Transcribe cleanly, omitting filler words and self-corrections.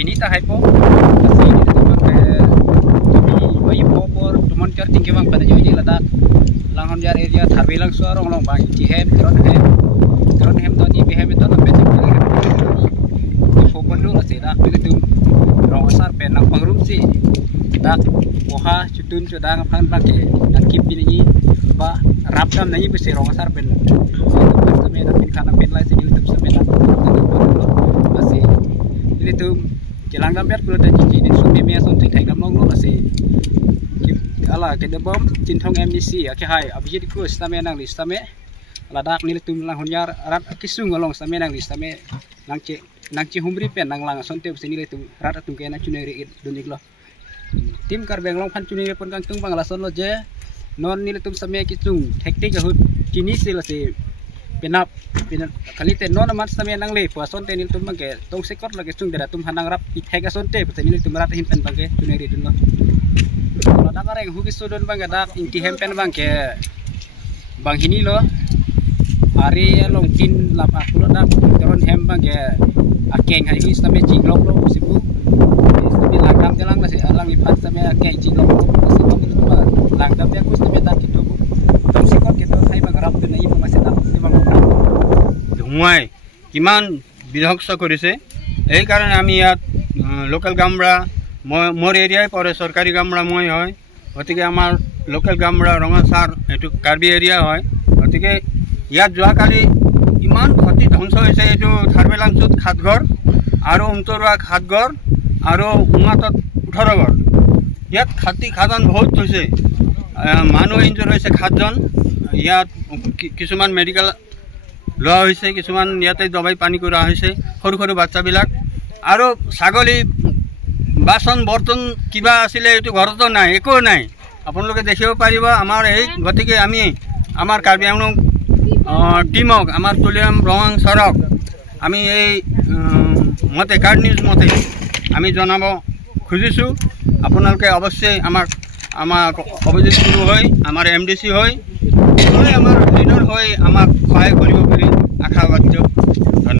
sini tak hypo sini tu bang ke bayi popor tuman car tinggi bang pada jadi ladak langhon jar area tharbe lang suarong long bang cihem kron hem tu di behem itu lambe cekali di popor dulu seda begitu rong asar penang pangrum si dak oha cutun cudang pan bang ke nakip ini ba rapkam nani besi rong asar pen sampai nak pin kana pen lai sini tu sampai nak masih ini tu jelang gambar kalau dah cici ini sudah mia sonti thai gam long lo masih ala ke debom cintong MDC ke hai abjid ku sampai nang list sampai ladak ni tu lang hunyar rat kisung along sampai nang list sampai nang ci humri pen nang lang sonti sini tu rat tu ke na cuneri dunik lo tim kar beng long pan cuneri pun kang tung bang lason lo je non ni tu sampai kisung hektik hut kini sila si penap kali te non amat sampai nang le puason te nil tum bangke tong sekot lagi sung dera tum hanang rap ithega sonte pete nil tum rat himpen bangke tuneri dun lo ada kareng hugis sudon bangke dak inti hempen bangke bang hini lo hari long tin lap aku lo dak teron hem bangke akeng hai huis sampai jinglok lo sibu sampai langam telang la se alang lipat sampai akeng jinglok lo sibu nil tum langdam ya kus sampai dak kitu tong sekot kita hai bang rap dun ai masih dak মই কিমান বিধ্বস্ত কৰিছে এই কাৰণে আমি ইয়াত local গামৰা মোৰ এৰিয়াই পৰে সৰকাৰি গামৰা মই হয় গতিকে আমাৰ লোকেল গামৰা ৰঙাচাৰ এটো কাৰ্বি এৰিয়া হয় গতিকে ইয়াত যোৱাকালি ইমান ক্ষতি ধ্বংস হৈছে এটো থাৰবেলাংচুত খাতঘৰ আৰু উন্তৰুৱা খাতঘৰ আৰু উমাতত 18 ঘৰ ইয়াত খাতি খাদান বহুত হৈছে মানুহ ইনজৰ হৈছে 7 জন ইয়াত কিছুমান মেডিকেল লোৱা হৈছে কিছুমান ইয়াতে দবাই পানী কৰা হৈছে সৰু সৰু বাচ্চাবিলাক আৰু ছাগলী বাসন বৰ্তন কিবা আছিল এটো ঘৰতো নাই একো নাই আপোনালোকে দেখিব পাৰিব আমাৰ এই গতিকে আমি আমাৰ কাৰ্বি আংলং টিমক আমাৰ তুলিয়াম ৰং সৰক আমি এই মতে কাৰ্ড নিউজ মতে আমি জনাব খুজিছো আপোনালোকে অৱশ্যই আমাৰ অভিযোগ শুৰু হয় আমাৰ MDC হয় আমাৰ লিডাৰ হয় আমাক সহায় কৰিব বুলি আশাবাদ